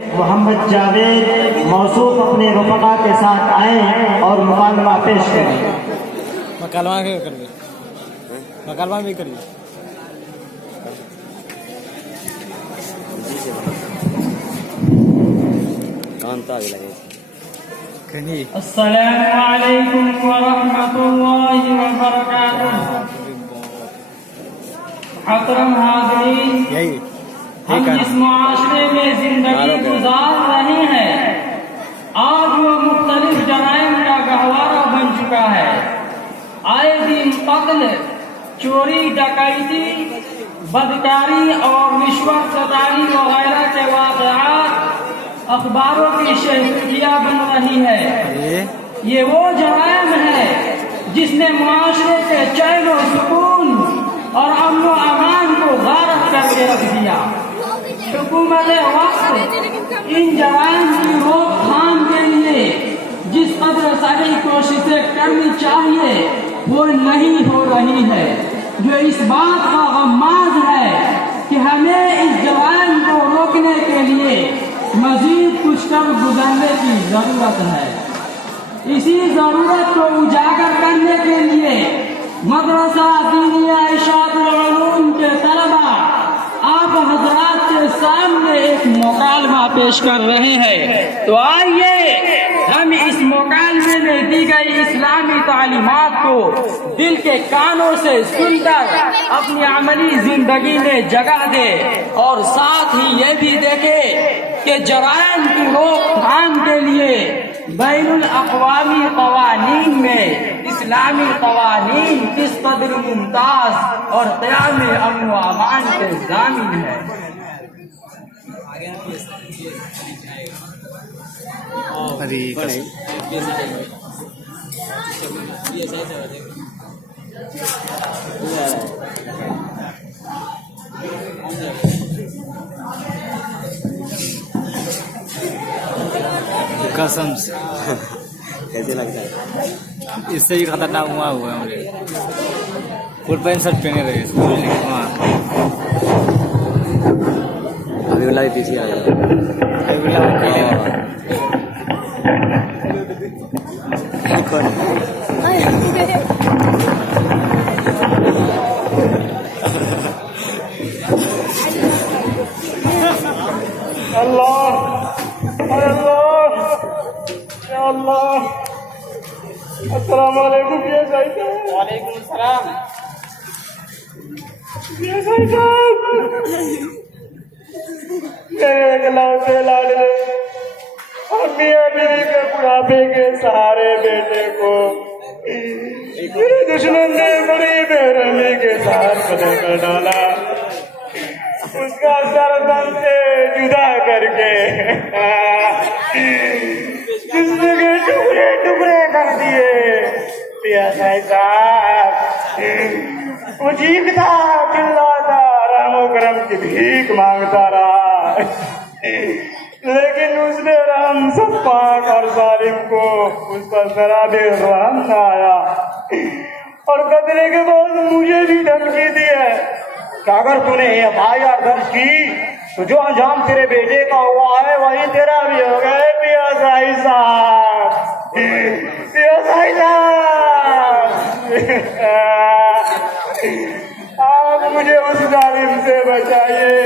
मोहम्मद जावेद मौसूफ अपने रफ़क़ा के साथ आए और मुकालमा पेश करें। मुकालमा भी कर दे, मुकालमा भी करिए। अस्सलामु अलैकुम व रहमतुल्लाहि व बरकातुहू। मोहतरम हाज़रीन, हम जिस मुआशरे में जिंदगी गुजार रहे हैं, आज वो मुख्तलिफ जराइम का गहवारा बन चुका है। आए दिन कत्ल, चोरी, डकैती, बदकारी और रिश्वत सदारी वगैरह के वाक़यात अखबारों की शहरिया बन रही है। ये वो जराइम है जिसने मुआशरे के चैन और सुकून और अमन व अमान को गारत करके रख दिया। हुकूमत वक्त इन जराइम की रोकथाम के लिए जिस कदर सारी कोशिशें करनी चाहिए वो नहीं हो रही है, जो इस बात का गम्माज़ है कि हमें इस जराइम को रोकने के लिए मजीद कुछ कर गुजरने की जरूरत है। इसी जरूरत को उजागर करने के लिए मदरसा दीनिया इरशादुल उलूम के तलबा आप हजरात के सामने एक मुकालमा पेश कर रहे हैं। तो आइए हम इस मुकालमे में दी गई इस्लामी तालीमात को दिल के कानों से सुनकर अपनी अमली जिंदगी में जगह दे और साथ ही ये भी देखे कि जराइम की रोकथाम के लिए बैनुल अक़वामी क़वानीन में इस्लामी क़वानीन किस कदर मुमताज और क़याम अमन व अमान के ज़ामिन है। कसम से कैसे लगता है? इससे भी खतरनाक हुआ है मुझे। फुल पैंट शर्ट पहने रहे अभी वाला भी पीछे आ गया। अल्लाह अल्लाह। अस्सलाम वालेकुम। वालेकुम सलाम। मेरे लौटे लाडले मियां बीवी के बुढ़ापे के सहारे बेटे को मेरे दुश्मन ने बड़ी बेरहमी के साथ कत्ल कर डाला। उसका सरदम से जुदा करके जिंदगी टुकड़े टुकड़े कर दिए। वो चीखता चिल्लाता रामो करम की भीख मांगता रहा, लेकिन उसने रहम सब पाक और जालिम को उस पर जरा भी रहम न आया और कतले के बाद मुझे भी धमकी दी है कि अगर तूने FIR दर्ज की तो जो अंजाम तेरे बेटे का हुआ है वही तेरा भी होगा। पिया साई साहब, पिया साई साहब, आप मुझे उस जालिम से बचाइए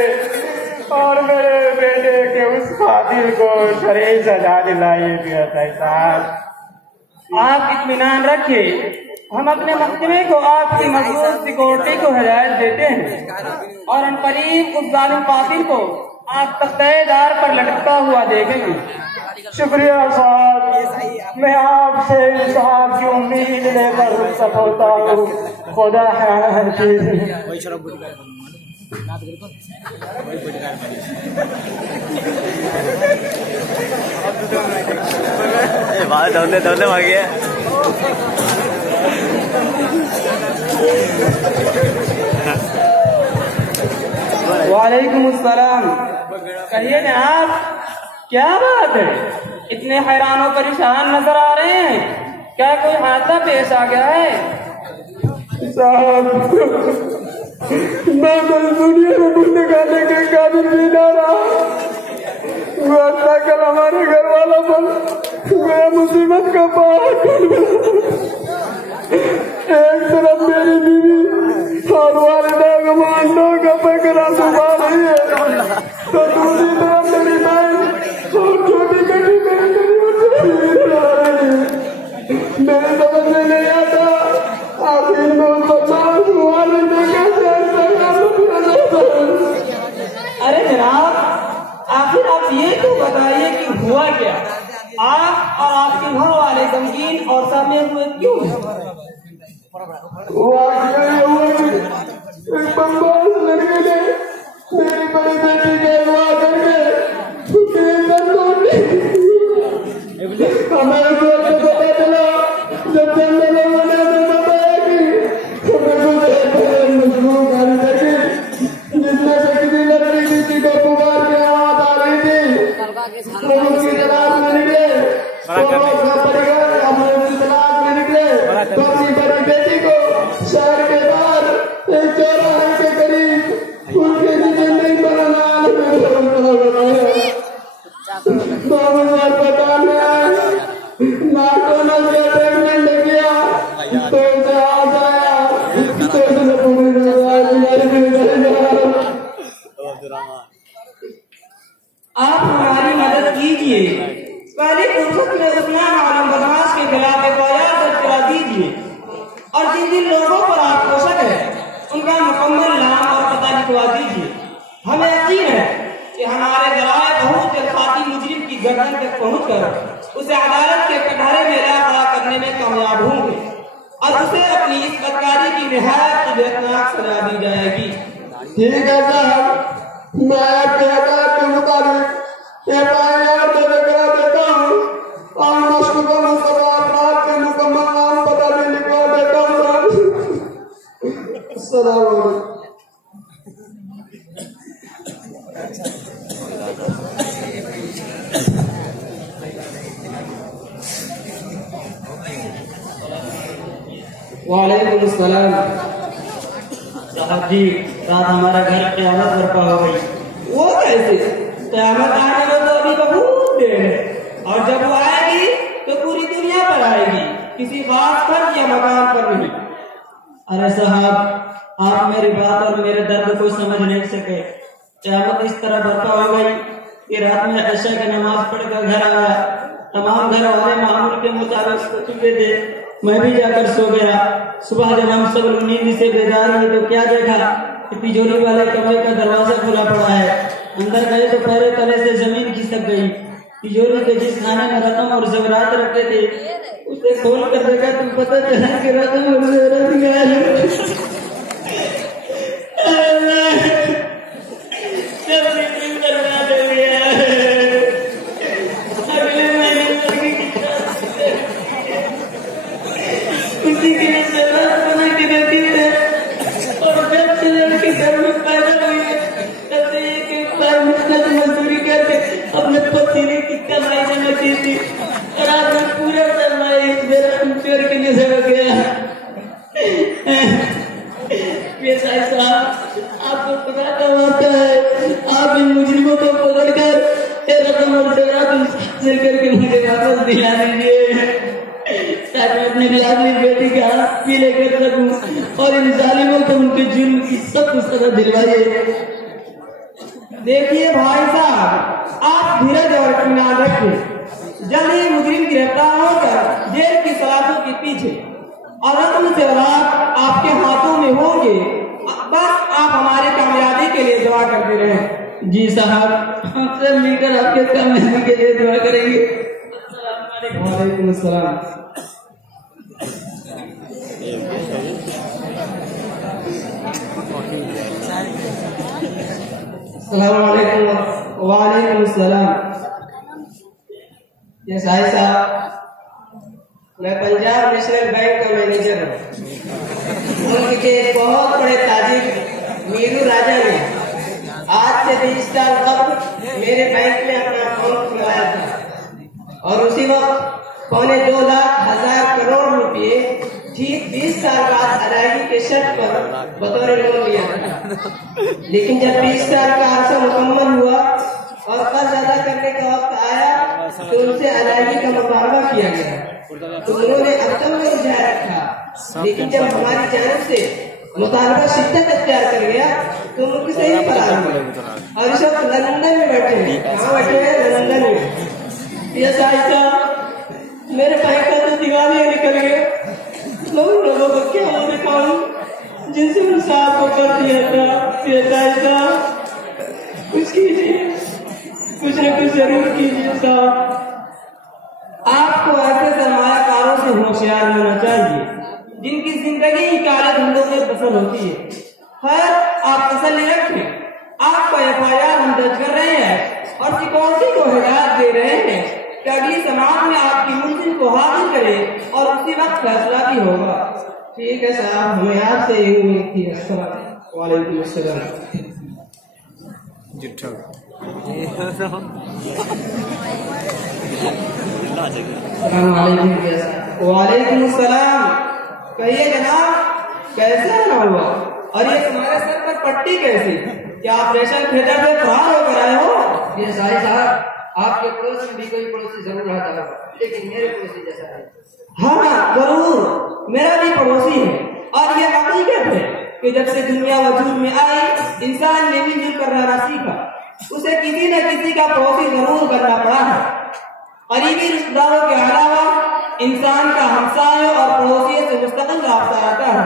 और मेरे बेटे के उस कातिल को शरई सजा दिलाइए। पिया साई साहब, आप इत्मीनान रखिए, हम अपने महकमे को आपकी मजबूत सिक्योरिटी को हिदायत देते हैं और अनकरीब उस जालिम कातिल को आप तख्ते-ए-दार पर लटकता हुआ देखेंगे। शुक्रिया साहब, मैं आपसे इंसाफ की उम्मीद लेकर सफलता हूँ। खुदा हाफिज़। दौड़ने दौड़ने भाग गया। वालेकुम अस्सलाम। कहिए ना आप, क्या बात है? इतने हैरान और परेशान नजर आ रहे हैं, क्या कोई हादसा पेश आ गया है? साहब, मैं दुनिया में मुझे गाने के काबिल भी ना रहा। ये तो बताइए कि हुआ क्या? आप और आपके घर वाले गमगीन और समय हुए क्यों? मेरी बड़ी बेटी के हुआ करके हमारे को पता चला जब लोगों ने बताया कि मजबूर गाड़ी लगी जिसमें से किसी लड़की किसी को पुकार के आवाज आ रही थी। लोग उसकी तलाश में निकले तो अपनी बड़ी बेटी को शहर के बाहर एक चौराहे के करीब उनके नहीं बनाना अस्पताल में आए नाटों से ट्रीटमेंट किया तो उसे आवाज आया आप हमारी मदद कीजिए। पहले फुर्सत में उस्मान आलम बदमाश के खिलाफ एफआईआर दर्ज करा दीजिए और जिन जिन लोगों पर आपको शक है उनका मुकम्मल नाम और पता लिखवा दीजिए। हमें यकीन है कि हमारे जराये बहुत जल्द खाती मुजरिम की गर्दन तक पहुंचकर उसे अदालत के कटहरे में ला खड़ा करने में कामयाब होंगे और उसे अपनी इस बदकारी की निहायत दर्दनाक सजा दी जाएगी। ठीक है साहब, मैं आपके हदायत के मुताबिक एफआईआर दर्ज करा देता हूँ और मशकूका मुस्तफा अपराध के मुकम्मल नाम पता भी लिखवा देता हूँ। अस्सलाम वालेकुम। वालेकुम सलाम। साहब जी, रात हमारा घर क़यामत बर्पा हो गई। वो कैसे? क़यामत आने में तो अभी बहुत देर है और जब वो आएगी तो पूरी दुनिया पर आएगी, किसी खास फर्द या मकान पर नहीं। अरे साहब, आप मेरी बात और मेरे दर्द को समझ नहीं सके। क़यामत इस तरह बर्पा हो गई कि रात में ऐशा की नमाज पढ़कर घर आया। तमाम घर वाले मामूल के मुताबिक सो चुके थे, मैं भी जाकर सो गया। सुबह जब हम सब लोग नींद से बेदार हुए तो क्या देखा कि तिजोरी वाले कमरे का दरवाजा खुला पड़ा है। अंदर गए तो पैरों तले से जमीन खिसक गई। तिजोरी के जिस खाने में रकम और ज़ेवरात रखते थे उसे खोल कर देखा तो पता चला कि रकम और ज़ेवरात अपने पसीने की कमाई जमा की थी और आज मैं पूरा सरमाया मेरा चोर के लिए हो गया। साहब, आपको खुदा का वास्ता है, आप इन मुजरिमों को पकड़कर रकम और ज़ेवरात हासिल करके मुझे वापस दिला दीजिए ताकि मैं अपनी लाडली बेटी का हाथ भी लेकर सकूं और इन जालिमों को उनके जुल्म की सब कुछ सजा दिलवाइए। देखिए भाई साहब, आप धीरज और इत्मीनान रखिए। जल्द ही मुजरिम गिरफ्तार होकर जेल की सलाखों के पीछे और रकम से आपके हाथों में होंगे। बस आप हमारे कामयाबी के लिए दुआ करते रहें। जी साहब, हम सब मिलकर आपके कामयाबी के लिए दुआ करेंगे। वालेकुम अस्सलाम। वालेकुम सलाम। ये साहब, मैं पंजाब नेशनल बैंक का मैनेजर हूँ। मुल्क के बहुत बड़े ताजिर मीरू राजा ने आज से 20 साल कबल मेरे बैंक में अपना अकाउंट खुलवाया था और उसी वक्त 2,50,000 करोड़ रुपए ठीक 20 साल बाद अदायगी के शर्त पर बतौर लोन लिया था। लेकिन जब 20 साल का अरसा मुकम्मल हुआ और कर्ज अदा करने का वक्त आया तो उनसे अदायगी का मुतालबा किया गया तो उन्होंने अब तक में उलझाया रखा। लेकिन जब हमारी जानब से मुतालबा शिद्दत अख्तियार कर गया तो मुल्क से ही फरार हुए और इस वक्त लंदन में बैठे हैं। कहाँ बैठे हैं? लंदन में। ये साहिब, मेरे बैंक का तो दिवालिया निकल गया। लोग लोगों को क्या वो दिखाऊं जिनसे उन साहब को कर दिया था। कुछ कीजिए, कुछ न कुछ जरूर कीजिए साहब। आपको ऐसे सरमायाकारों से होशियार होना चाहिए जिनकी जिंदगी ही काले धंधों में बसर होती है। खैर, आप तसल्ली रखें, आपका FIR हम दर्ज कर रहे हैं और सिक्योरिटी को हिदायत दे रहे हैं कि अगली समाअत में आपकी मुलजिम को हाजिर करे और उसी वक्त फैसला भी होगा। ठीक है साहब, हमें आपसे यही उम्मीद थी। वालेकुम अस्सलाम। वालेकुम अस्सलाम। कहिए जनाब, कैसे आना हुआ? और ये तुम्हारे सर पर पट्टी कैसी? क्या ऑपरेशन थिएटर से फरार होकर आए हो? ये साहब, आपके पड़ोस में भी कोई पड़ोसी जरूर रहता होगा, लेकिन मेरे पड़ोसी जैसा है। हाँ जरूर, मेरा भी पड़ोसी है और ये हकीकत है कि जब से दुनिया वजूद में आई, इंसान ने मिलजुल कर रहना सीखा। उसे किसी न किसी का पड़ोसी जरूर करना पड़ा है। करीबी रिश्तेदारों के अलावा इंसान का हमसायों और पड़ोसियों से मुस्तकिल राब्ता रहता है।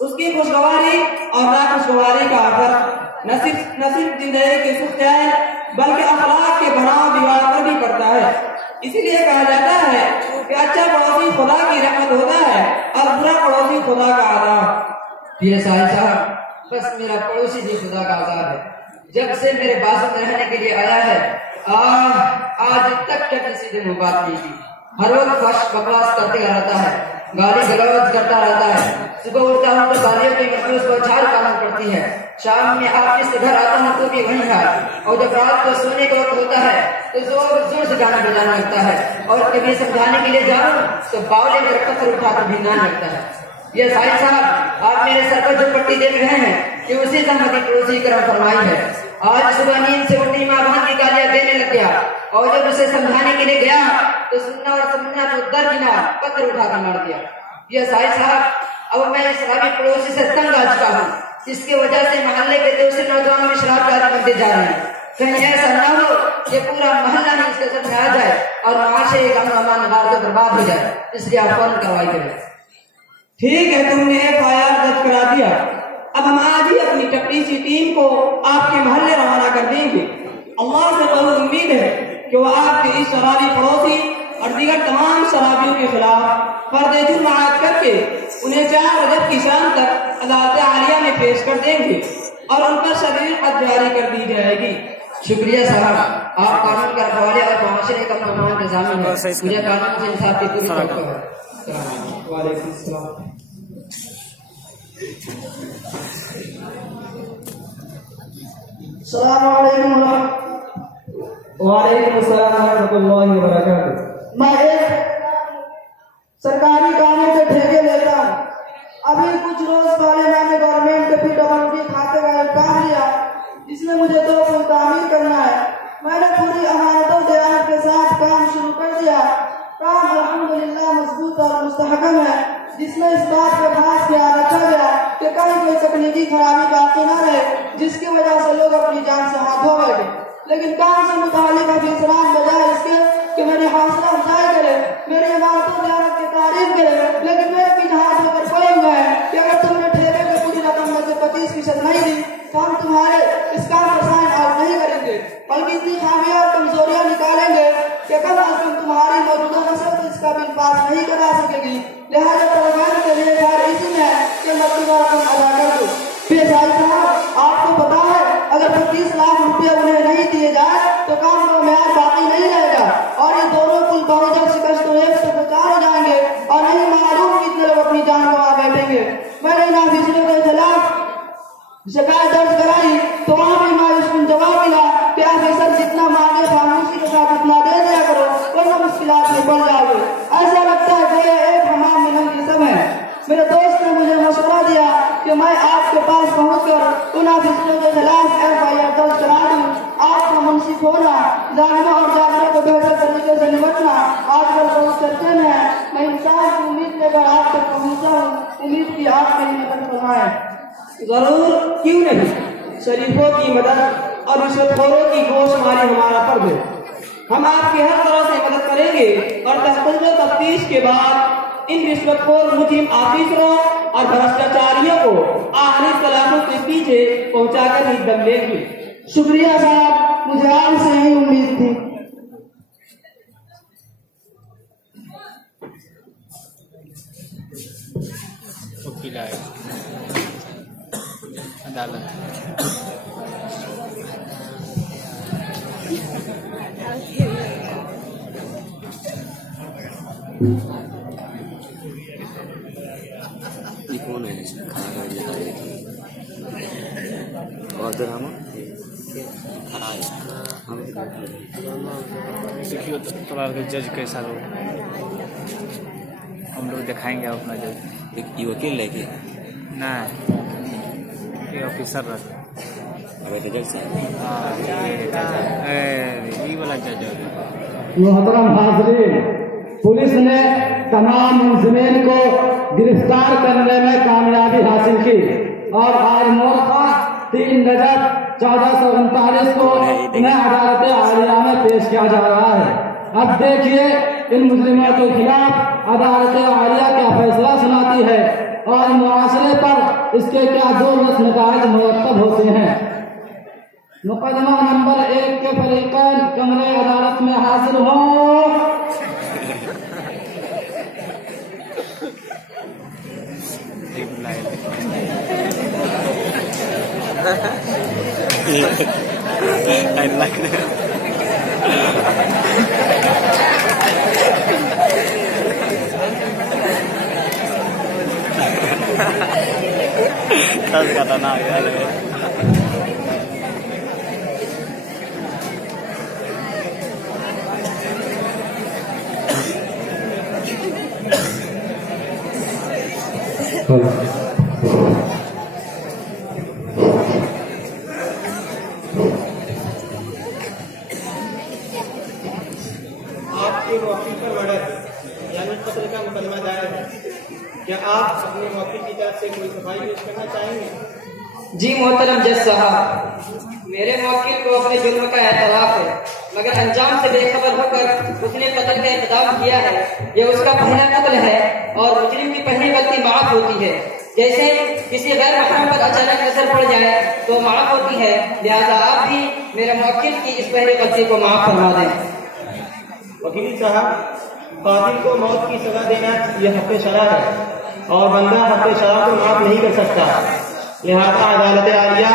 उसकी खुशगवारी और नाखुशगवारी का असर न सिर्फ जिंदगी के सुख चैन बल्कि अखलाक के बनाव बिगाड़ पर भी पड़ता है। इसीलिए कहा जाता है कि अच्छा पड़ोसी खुदा की रहमत होता है और बुरा पड़ोसी खुदा का आज़ाब। ये साहब, बस मेरा पड़ोसी भी खुदा का आज़ाब है। जब से मेरे बाजू में रहने के लिए आया है, आज तक क्या किसी ने मुँह बात नहीं की। हर वक्त बकवास करते रहता है, गाली गलौज करता रहता है। सुबह उठता हूँ तो गालियों की मजबूत बौछार कानून पड़ती है। शाम में ऑफिस से घर आता हूँ तो भी वही हाल। और जब रात को सोने का वक्त होता है तो जोर जोर से गाना बजाना लगता है और कभी समझाने के लिए जाऊँ तो बावले मेरे पत्थर उठाकर भिंगाने लगता है। ये साहब, आप मेरे सर पर जो पट्टी देख रहे हैं कि उसी सहमति पड़ोसी करम फरमाई है। आज सुबह नींद से उठनी माँ बहन की गालियां देने लग गया और जब उसे समझाने के लिए गया तो सुनना और समझना तो दरकिनार पत्थर उठाकर मार दिया। ये साहब, अब मैं इस रावी पड़ोसी से तंग आ चुका हूँ, जिसकी वजह से मोहल्ले के दूसरे नौजवान में शराब जारी बनते जा रहे हैं। कहीं ऐसा न हो कि पूरा मोहल्ला ही इसके साथ में आ जाए और माशरे का अमन तो बर्बाद हो जाए। इसलिए आप फौरन कार्रवाई करें। ठीक है, तुमने FIR दर्ज करा दिया। अब हम आज ही अपनी टपड़ी सी टीम को आपके मोहल्ले रवाना कर देंगे। अल्लाह से बहुत उम्मीद है कि वो आपके इस शराबी पड़ोसी और दीगर तमाम शराबियों के खिलाफ फर्द जुर्म आयद करके उन्हें 4 रजब की शाम तक अदालत आलिया में पेश कर देंगे और उन पर शदीद हद जारी कर दी जाएगी। शुक्रिया साहब, आप कानून के रखवाले और मुआशरे का फरमान के ज़ामिन हैं। मुझे कानून से इंसाफ की पूरी तवक्को है। वालेकुम अस्सलाम। वालेकुम अस्सलाम रहमतुल्लाहि व बरकातुहू। मैं एक सरकारी कामों के ठेके लेता हूँ। अभी कुछ रोज पहले मैंने गवर्नमेंट के PWD खाते का एक काम लिया, जिसमें मुझे 2 पुल तामीर करना है। मैंने पूरी अमानतों दयानत के साथ काम शुरू कर दिया। काम अल्हम्दुलिल्लाह मजबूत और मुस्तहकम है, जिसमें इस बात का खास ख्याल रखा गया कि कहीं कोई तकनीकी खराबी बाकी न रहे जिसकी वजह से लोग अपनी जान से हाथ धो बैठे। लेकिन काम से मुतालिक अफसरान बजाय इसके कि मेरी हौसला अफजाई करे, मेरी इमारतों दयानत की तारीफ करे, लेकिन मेरे पीछे हाथ होकर पड़े हुए हैं कि अगर तुमने ठेके की पूरी रकम में से 25% नहीं दी तो हम तुम्हारे इस काम पर साइन आउट नहीं करेंगे, बल्कि इतनी खामियां और कमजोरियां निकालेंगे कि कम अज कम तुम्हारी मौजूदा नस्ल तो इसका बिल पास नहीं करा सकेगी। लिहाजा प्रोग्राम के लिए खैर इसी में कि मकतूबा रकम अदा कर दो। फिर साहब, आपको पता है अगर 25 लाख रुपए उन्हें नहीं दिए जाए तो काम का म्यार बाकी नहीं रहेगा और ये दोनों पुल बहुत जल्द शिकस्त से बचा हो जाएंगे और नहीं मालूम कितने लोग अपनी जान गंवा बैठेंगे। मैंने इन ऑफिसरों के खिलाफ शिकायत दर्ज कराई तो वहाँ भी मायूस जवाब मिला कि ऑफिसर जितना मांगे खामोशी के साथ उतना दे दिया करो, वरना मुश्किलात में पड़ जाओगे। ऐसा लगता है कि एक हमाम मिलन की सब है। मेरे दोस्त ने मुझे मशवरा दिया कि मैं आपके पास पहुंचकर उन ऑफिसरों के खिलाफ FIR दर्ज करा दूं। आपका मुंसिफ होना, जालिमों और जागरों को बेहतर तरीके से निपटना आजकल बहुत चर्चे में है। मैं इंसान की उम्मीद लेकर आप तक पहुंचा हूँ, उम्मीद की आप मेरी मदद फरमाएं। जरूर, क्यों नहीं। शरीफों की मदद और रिश्वतखोरों की गोशमारी हमारा फर्ज है। हम आपकी हर तरह से मदद करेंगे और तहकीक तफ्तीश के बाद इन रिश्वतखोर मुजरिम ऑफिसरों और भ्रष्टाचारियों को आखिरी सलाखों के पीछे पहुंचाकर ही दम लेंगे। शुक्रिया साहब, मुझे आपसे यही उम्मीद थी। जिला अदालत ये कौन है खाना और तो हम देखिए तो जज कैसा लोग हम लोग दिखाएंगे अपना जज ये वकील लेके ना ये ऑफिसर रख अबे तो जज साहब हाँ ये वाला जज मोहतरम हाज़रीन, पुलिस ने तमाम मुलजिमीन को गिरफ्तार करने में कामयाबी हासिल की और आज मोरखा 3 रजब 1439 को उन्हें अदालत आलिया में पेश किया जा रहा है। अब देखिए इन मुजरिमों के खिलाफ अदालत आलिया क्या फैसला सुनाती है और मुआशरे पर इसके क्या दो नतज मुरतब होते हैं। मुकदमा नंबर 1 के फरीकैन कमरे अदालत में हाजिर हों। kata na ya आपके वकील पर मर्डर यानी कत्ल का मुकदमा दायर है। क्या आप अपने वकील की तरफ से कोई सफाई पेश करना चाहेंगे? जी मोहतरम जज साहब, मेरे वकील को अपने जुर्म का एतराफ है, मगर अंजाम से बेखबर होकर उसने कत्ल का इंतजाम किया है। यह उसका पहला कत्ल है और मुजरिम की पहली गलती माफ होती है। जैसे किसी गैर महरम पर अचानक नजर पड़ जाए तो माफ होती है, लिहाजा आप भी मेरे वकील की इस पहली गलती को माफ फरमा दें। वकील साहब, कातिल को मौत की सजा देना यह हक़ शरअ है और बंदा हक़ शरअ को माफ नहीं कर सकता। लिहाजा अदालत आलिया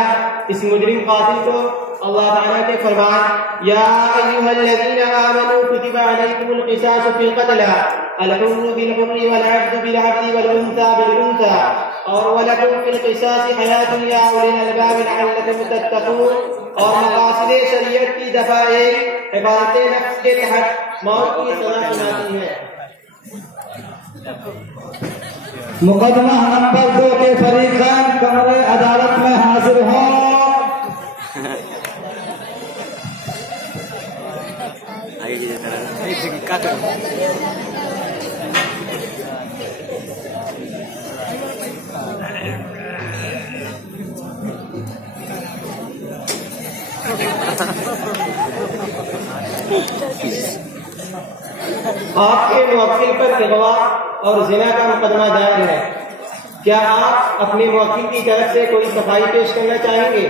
इस मुजरिम कातिल को अल्लाह ताला के फरमान या अय्युहल्लज़ीना आमनू कुतिबा अलैकुमुल क़िसासु फ़िल क़त्ल अल-हुर्रु बिल-हुर्रि वल-अब्दु बिल-अब्दि वल-उन्सा बिल-उन्सा और वलकुम फ़िल क़िसासि हयातुन या उलिल अलबाब लअल्लकुम तत्तक़ून और मक़ासिद शरीयत की दफ़ा 1 हिफाज़त नफ्स के तहत मौत की सजा सुनाती है। मुकदमा नंबर 2 के फरीकैन कमरे अदालत में हाजिर हों। आगे की तरह का आपके मुवक्किल पर अगवा और जिना का मुकदमा दायर है। क्या आप अपने मुवक्किल की तरफ से कोई सफाई पेश करना चाहेंगे?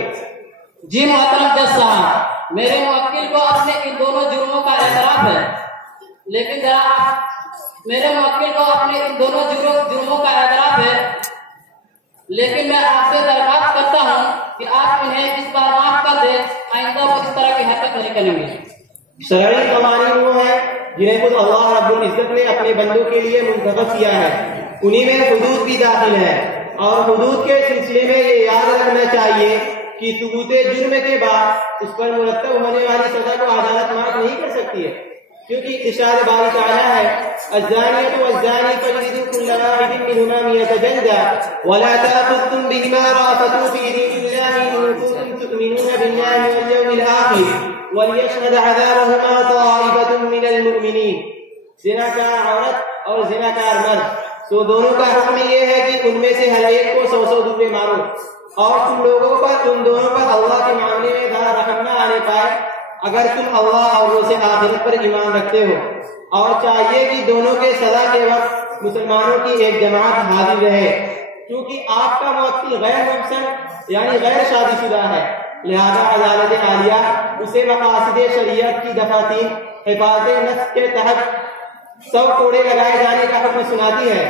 जी मोहतरम जज साहब, मेरे मुवक्किल को अपने इन दोनों जुर्मों का एतराफ है, लेकिन मेरे मुवक्किल को अपने इन दोनों जुर्मों का एतराफ है, लेकिन मैं आपसे दरख्वास्त करता हूँ कि आप इन्हें इस बार माफ कर दें, आइंदा वो इस तरह की हरकत नहीं करेंगे। शरई कवानीन वो है जिन्हें खुद अल्लाह रब्बुल इज्जत ने अपने बंदों के लिए मुंतखब किया है, उन्हीं में हुदूद भी दाखिल है। और हुदूद के सिलसिले में ये याद रखना चाहिए कि सुबूते जुर्म के बाद उस पर मुरत्तब होने वाली सजा को अदालत माफ नहीं कर सकती है, क्योंकि इरशाद बारी ताला है अज़्ज़ानियतु वज़्ज़ानी फजलिदू कुल्ला वाहिदिन मिनहुमा मिअता जल्दा वला ताखुज़कुम बिहिमा राअफ़तु फी दीनिल्लाहि इन कुंतुम तु'मिनूना बिल्लाहि वल यawmil आखिर वलियशहद अज़ाबहुमा ताइफ़तुम मिनल मुमिनीन। ज़िनाकार औरत और ज़िनाकार मर्द, तो दोनों का हुक्म ये है कि उनमें से हर एक को 100 दूसरे मारो और तुम लोगों पर उन दोनों पर अल्लाह के मामले में ज़रा रहम न आने पाए अगर तुम अल्लाह और रोज़े आखिरत पर ईमान रखते हो। और चाहिए कि दोनों के सजा के वक्त मुसलमानों की एक जमात हाजिर रहे, क्योंकि आपका मुवक्किल गैर मुहसन यानी गैर शादीशुदा है। लिहाजा अदालत आलिया उसे मकासिद शरीयत की दफा 3 हिफाज़त नफ्स के तहत 100 कोड़े लगाए जाने का हुक्म सुनाती है।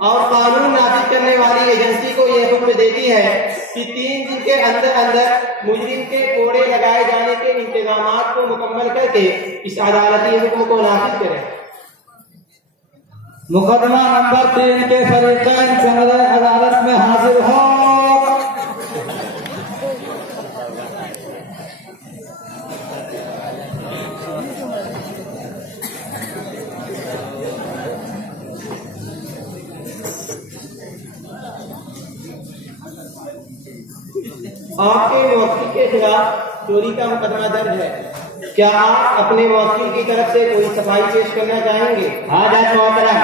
और कानून नाफिज करने वाली एजेंसी को यह हुक्म देती है कि 3 दिन के अंदर अंदर मुजरिम के कोड़े लगाए जाने के इंतजामात को मुकम्मल करके इस अदालती हुक्म को नाफिज करें। मुकदमा नंबर 3 के फरीकैन कमरे अदालत में हाजिर हो। आपके वकील के खिलाफ चोरी का मुकदमा दर्ज है। क्या आप अपने वकील की तरफ से कोई सफाई पेश करना चाहेंगे? हाजत मोहतरम,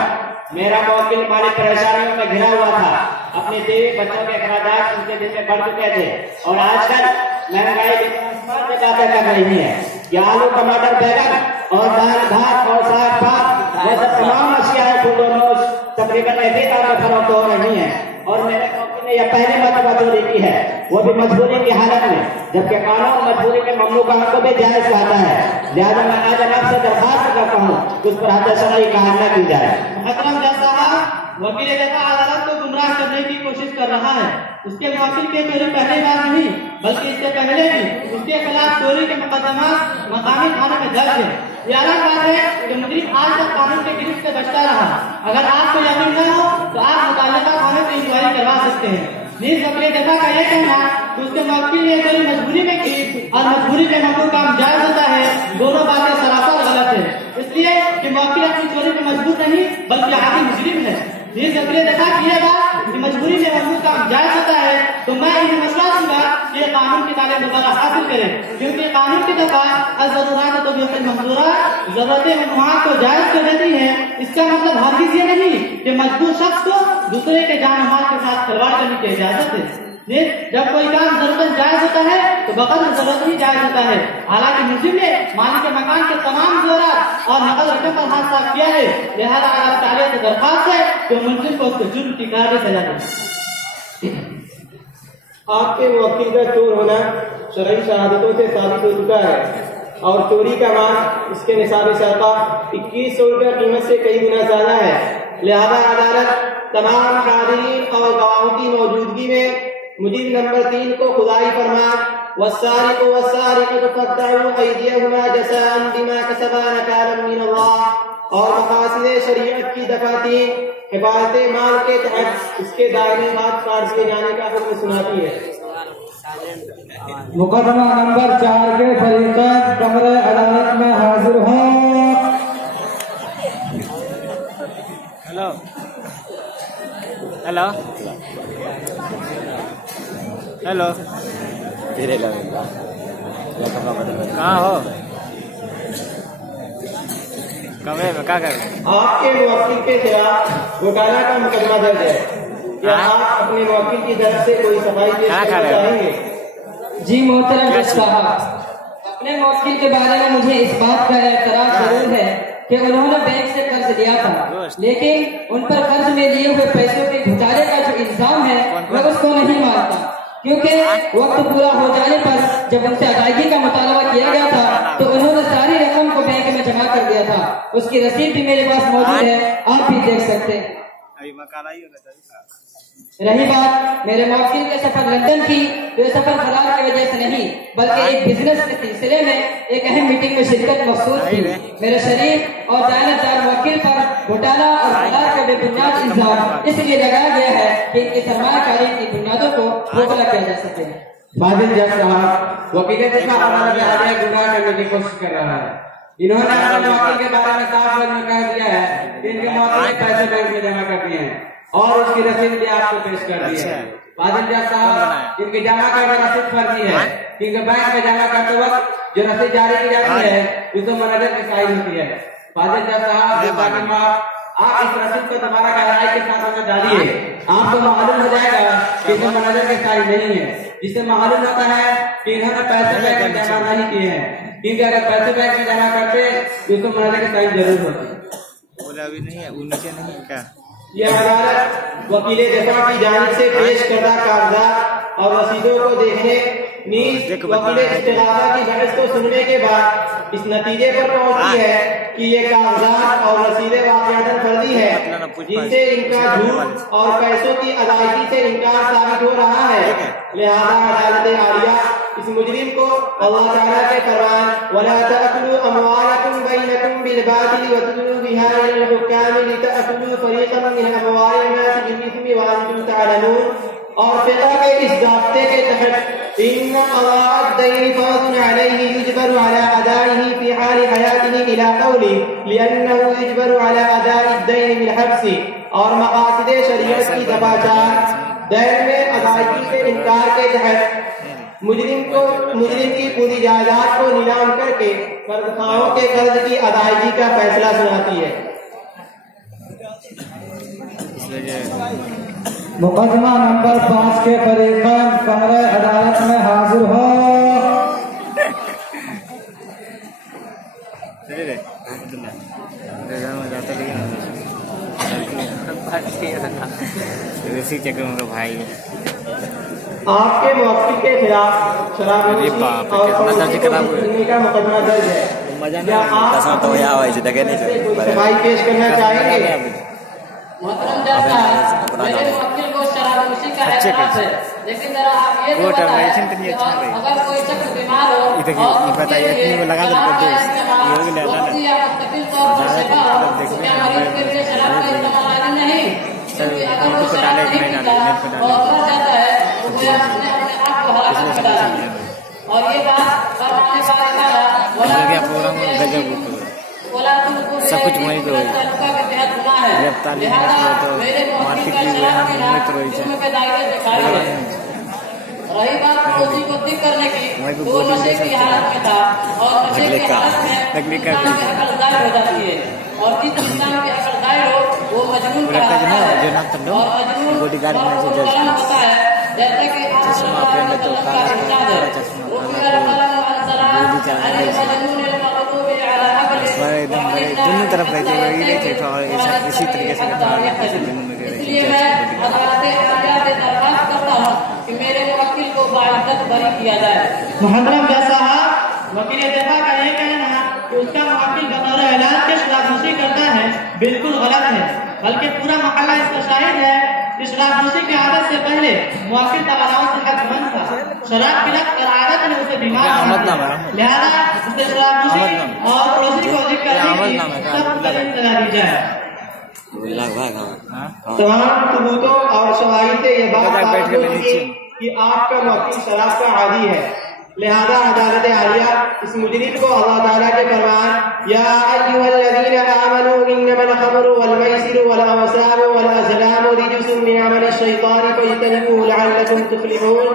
मेरा वकील माली परेशानियों में घिरा हुआ था। अपने बीवी बच्चों के अखराजात उनके दिल में बढ़ चुके थे और आजकल महंगाई से बातें कर रही है कि आलू टमाटर बैगन और दाल भात और साग पात जैसे तमाम अशियाएं तकरीबन एक ही दाम में फरोख्त हो रही है और मेरे वकील ने यह पहली मर्तबा चोरी की है, वो भी मजबूरी की हालत में, जबकि कानून मजबूरी के ममलूकात को भी जायज कहता है। लिहाजा मैं आज आपसे दरखास्त करता हूँ कि उस पर हद शरई का न की जाए। मोहतरम जज साहब, वकील जैसा अदालत को गुमराह करने की कोशिश कर रहा है। उसके वकील के चोरी पहली बार नहीं बल्कि इससे पहले भी उसके खिलाफ चोरी के मुकदमा मकामी थाने में दर्ज है। ये अलग बात है कि मुजरिम आज तक कानून के गिरफ्त से बचता रहा। अगर आपको यकीन न हो तो आप मुताल्लिका थाने से इंक्वायरी करवा सकते हैं। नीज वकील जैसा का यह कहना कि उसके वकील ने चोरी मजबूरी में की और मजबूरी में मकरूह काम जायज होता है, दोनों बातें सरासर गलत है। इसलिए कि वकील अपनी चोरी में मजबूर नहीं बल्कि आगे मुजरिम है। नीज वकील जैसा किएगा कि मजबूरी में मकरूह काम जायज होता है तो मैं इन्हें मशवरा दूंगा कि ये कानून की तालीम दोबारा हासिल करें, क्योंकि कानून की दफा ज़रूरत तो भी मंजूरा जरूरतें ममनुआत को जायज कर देती है। इसका मतलब हरगिज़ ये नहीं कि मजबूर शख्स को दूसरे के जान माल के साथ खिलवाड़ करने की इजाजत है। जब कोई काम जरूरत जायज होता है तो बकदर जरूरत ही जायज होता है। हालांकि मुस्लिम ने मालिक के मकान के तमाम ज़रूरत और नकद रकम पर हाथ साफ किया है, लिहाजा अल्लाह ताला से दरख्वास्त है कि मुस्लिम को उसके जुर्म की कारवाई सजा दे। आपके वकील का चोर होना शरई शहादतों से साबित हो चुका है और चोरी का माल इसके निसाब सरका 2100 रुपये कीमत से कई गुना ज्यादा है। लिहाजा अदालत तमाम हाज़रीन और गवाहों की मौजूदगी में मुजीब नंबर 3 को खुदाई फरमान वस्सारिक़ु वस्सारिक़तु फ़क़्तअू अयदियहुमा जज़ाअन बिमा कसबा नकालन मिनल्लाह और मक़ासिद शरीयत की दफ़ा 3 हिफाज़त माल के तहत इसके दायरे हाथ काट दिए जाने का हुक्म सुनाती है। मुकदमा नंबर 4 के फरीकैन कमरे अदालत में हाजिर हो। हेलो हेलो हेलो धीरे लगेगा कहाँ हो? कमरे में क्या कर रहे? आपके वकील के खिलाफ घोटाला का मुकदमा दर्ज है। क्या आप अपने वकील की तरफ से कोई सफाई पेश करना चाहेंगे? जी मोहतरम जज साहब, अपने वकील के बारे में मुझे इस बात का एतराज जरूर है कि उन्होंने बैंक से कर्ज लिया था, लेकिन उन पर कर्ज में लिए हुए पैसों के घोटाले का जो इल्जाम है मैं उसको नहीं मानता, क्योंकि वक्त पूरा हो जाने पर जब उनसे अदायगी का मुतालबा किया गया था तो उन्होंने सारी रकम को बैंक में जमा कर दिया था। उसकी रसीद भी मेरे पास मौजूद है, आप भी देख सकते हैं। रही बात मेरे वकील के सफर लंदन की, तो ये सफर फरार की वजह से नहीं बल्कि एक बिजनेस के सिलसिले में एक अहम मीटिंग में शिरकत मकसूद थी। मेरे शरीफ और दायनतदार वकील पर घोटाला और फरार का बेबुनियाद इल्जाम इसलिए लगाया गया है कि इनकी सरमायाकारी की बुनियादों को खोखला किया जा सके। फाजिल जज साहब, वकील के साथ हमारा गुनाह करने की कोशिश कर रहा है। इन्होंने हमारे वकील के बारे में साफ लफ्ज़ में कह दिया है कि इनके वकील ने पैसे बैंक में जमा कर दिए हैं और उसकी रसीद भी आपको पेश कर दी है। फाजिल जज साहब, इनकी जमा करके रसीद फर्जी है, क्योंकि बैंक में जमा करते वक्त जो रसीद जारी की जाती है उसमें मैनेजर की साइन होती है। फाजिल जज साहब, आप इस रसीद को दोबारा गहराई के साथ हमें डालिए, आपको मालूम हो जाएगा कि इसमें मैनेजर की साइन नहीं है, जिससे मालूम होता है कि इन्होंने पैसे बैंक में जमा नहीं किए हैं, क्योंकि अगर पैसे बैंक में जमा करते तो उसमें मैनेजर की साइन जरूर होती। बोला अभी नहीं है, उनके नहीं है क्या? यह अदालत वकील दफा की जानिब से पेश करदा कागजात और रसीदों को देखने नीज वकील इस्तिगासा की बहस को सुनने के बाद इस नतीजे पर पहुंची है कि ये कागजात और रसीदें वाक़िअतन फर्जी है, जिनसे इनका झूठ और पैसों की अदायगी से इनकार साबित हो रहा है। लिहाजा अदालत आलिया इस मुजरिम को अल्लाह ताला के फरमान वला तअकुलू अमवालकुम बैनकुम बिल बातिल व तुदलू बिहा इलल हुक्काम लितअकुलू फरीक़न मिन अमवालिन नास बिल इस्मि व अंतुम तअलमून और फिक़ह के इस ज़ाब्ते के तहत इन्ना अवाद-दैन फ़र्ज़ुन अलैहि युजबरु अला अदाइही फ़ी हाल हयातिही इला क़ौली लिअन्नहु युजबरु अला अदाइ-द-दैन बिल हब्स और मक़ासिद शरीयत की दफ़ा 4 दैन में अदायगी से इनकार के तहत मुजरिम की पूरी जायदाद को नीलाम करके कर्ज़खाओं के कर्ज की अदायगी का फैसला सुनाती है। मुकदमा नंबर 5 के फरीक़ैन कमरे अदालत में हाजिर हो। भाई आपके मुवक्किल के खिलाफ शराबनोशी और का मुकदमा दर्ज है। क्या आप सफाई पेश करना चाहेंगे? मोहतरम जज साहब, मेरे मुवक्किल को शराबनोशी का एतराफ़ है, लेकिन जरा आप ये तो बताएं कि अगर कोई शख्स बीमार हो और या मुस्तकिल तौर पर शिफा हो तो क्या मरीज के लिए शराब का इस्तेमाल लाज़िम नहीं? क्योंकि अगर वो शराब नहीं पीता और मर जाता है तो वो अपने आप को हलाकत में डालेगा। और ये बात फरमाने वाले सब कुछ वहीं पे रही बात पड़ोसी को दिक करने की, वो नशे की हालत में था और नशे की हालत में अकल ज़ाहिर हो जाती है और जिस इंसान की अकल ज़ाहिर हो वो मजनून कहलाता है और मजनून होता है जैसे कि दोनों तरफ रहते हुए इसी तरीके से इसलिए मैं अदालत आलिया से दरख्वास्त करता हूँ कि मेरे मुवक्किल को बाइज्जत बरी किया जाए। मुहतरम जज साहब, वकील दफा का यह कहना कि उसका मुवक्किल बतौर ऐलान के शराबनोशी करता है बिल्कुल गलत है, बल्कि पूरा मोहल्ला इसका शाहिद है कि शराबनोशी की आदत से पहले मुवक्किल तवानाओं से हक़मंद था। शराब की लत और आदत ने उसे बीमार बनाया, लिहाजा उसे शराबनोशी और पड़ोसी को अधिक करने की सख्त सजा दी जाए। तमाम सबूतों और शवाहिद से यह बात साबित होगी कि आपका मुवक्किल शराब का आदी है, लिहाजा अदालत आलिया इस मुजरिम को अल्लाह ताला के फरमान या अय्युहल्लज़ीना आमनू इन्नमल खमरु वल मैसिरु वल अंसाबु वल अज़लामु रिजसुम मिन अमलि शैतानि फज्तनिबूहु लअल्लकुम तुफ्लिहून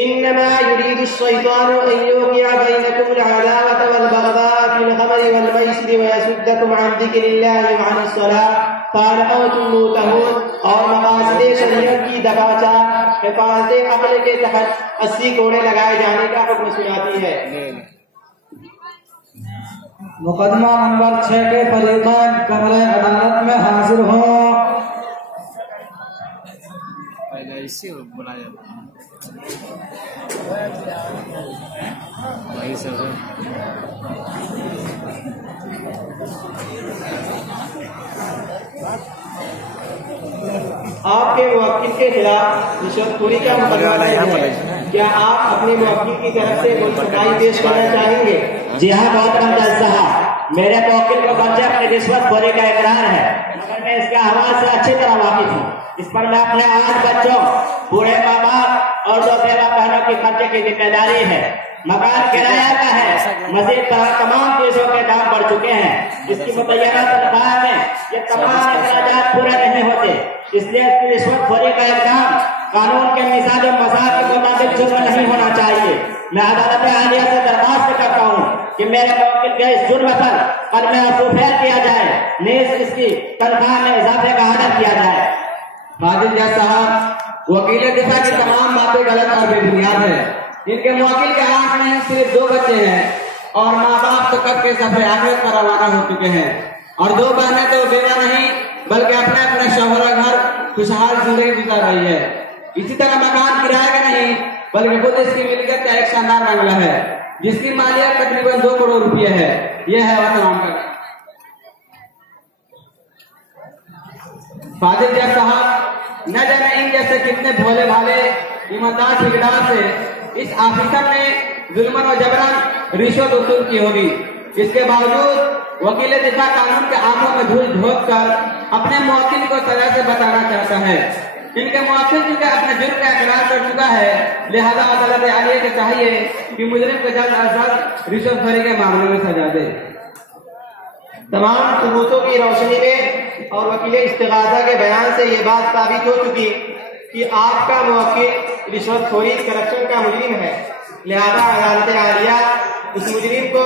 इन्नमा युरीदु शैतानु अन युक़िअ बैनकुमुल अदावत वल बग़दाअ फिल खमरि वल मैसिरि व यसुद्दकुम अन ज़िक्रिल्लाहि व अनिस सलाह फ़हल अंतुम मुंतहून और मक़ासिद शरीयत की दफ़ा 4 हिफ़ाज़त अक़ल के तहत 80 कोड़े लगाए जाने का हुक्म सुनाती है। मुकदमा नंबर 6 के फरीक़ैन कमरे अदालत में हाजिर हो। इसी बुलाया वही सब आपके मुवक्किल के खिलाफ रिश्वतखोरी का मुकदमा है। क्या आप अपने मुवक्किल की तरफ से कोई सफाई पेश करना चाहेंगे? जी हाँ, बहुत जज साहब, मेरे मुवक्किल को बच्चे अपने रिश्वतखोरी का इकरार है, मगर मैं इसके हवाले से अच्छी तरह वाकिफ हूँ। इस पर मैं अपने 8 बच्चों, बूढ़े माँ बाप और 2 बेवा बहनों की खर्चे की जिम्मेदारी है। मकान किराया का है, मजीद तमाम चीजों के दाम बढ़ चुके हैं, जिसकी मुतय्यना तनख्वाह में ये तमाम अखराजात पूरे नहीं होते, इसलिए इसकी रिश्वतखोरी का इल्जाम कानून के निसाब मसाल के मुताबिक जुर्म नहीं होना चाहिए। मैं अदालत आलिया से दरख्वास्त करता हूँ कि मेरे मुवक्किल के इस जुर्म पर कलमे अफ़ूफ़ैल किया जाए, नीज़ इसकी तनख्वाह में इजाफे का ऑर्डर किया जाए। फाजिल जज साहब, वकील दिफा की तमाम बातें गलत और बेबुनियाद है। इनके मुवक्किल के हाथ में सिर्फ 2 बच्चे हैं और माँ बाप तो कब के सफर आखिरत पर रवाना हो चुके हैं और 2 बहनें तो बेवा नहीं बल्कि अपने अपने शौहर घर खुशहाल जिंदगी गुजार रही है। इसी तरह मकान किराए का नहीं बल्कि खुद इसकी मिलकर का एक शानदार बंगला है जिसकी मालियत तकरीबन 2 करोड़ रुपये है। यह है वह तमाम का। फाजिल जज साहब न जाने इन जैसे कितने भोले भाले ईमानदार ठेकेदार से इस ऑफिसर ने जुल्मन और जबरन रिश्वत वसूल की होगी। इसके बावजूद वकील दिफा कानून के आंखों में धूल झोंक कर अपने मुवक्किल को सजा से बचाना चाहता है। इनके मुवक्किल चूंकि अपने जुर्म का इकरार कर चुका है, लिहाजा अदालत आलिया को चाहिए कि मुजरिम को जल्द अज जल्द रिश्वतखोरी के मामले में सजा दे। तमाम सबूतों की रोशनी में और वकील इस्तिगासा के बयान से ये बात साबित हो चुकी कि आपका मुवक्किल रिश्वतखोरी करप्शन का मुजरिम है। लिहाजा अदालत आलिया उस मुजरिम को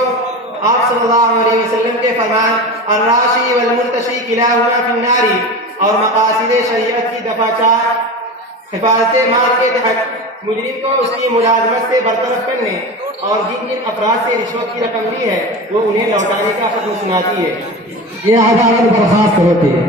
आप सल्लल्लाहु अलैहि वसल्लम के फरमान अर्राशी वल मुर्तशी किलाहुमा फिन्नारी और मकासिद शरीयत की दफा 4 हिफाजत माल के तहत मुजरिम को उसकी मुलाजमत से बरतरफ करने और जिन जिन अफराद से रिश्वत की रकम ली है वो उन्हें लौटाने का हुक्म सुनाती है। ये अदालत बर्खास्त होती है।